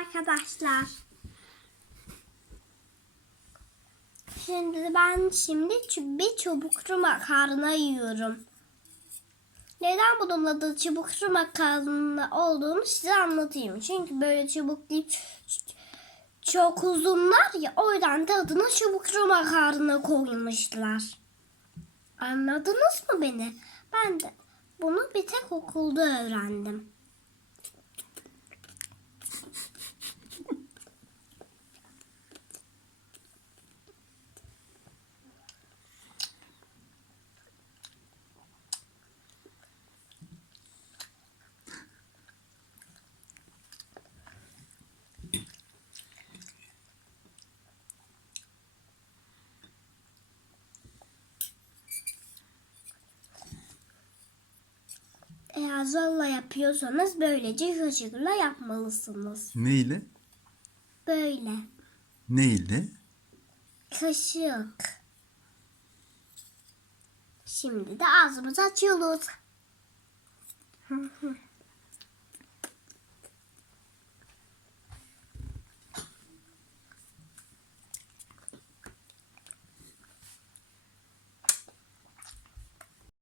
arkadaşlar. Şimdi ben şimdi bir çubuklu makarna yiyorum. Neden bunun adı çubuklu makarna olduğunu size anlatayım. Çünkü böyle çubuk değil ç- çok uzunlar ya o yüzden de adına çubuklu makarna koymuşlar. Anladınız mı beni? Ben de bunu bir tek okulda öğrendim. Eğer zorla yapıyorsanız böylece kaşıkla yapmalısınız. Ne ile? Böyle. Ne ile? Kaşık. Şimdi de ağzımızı açıyoruz.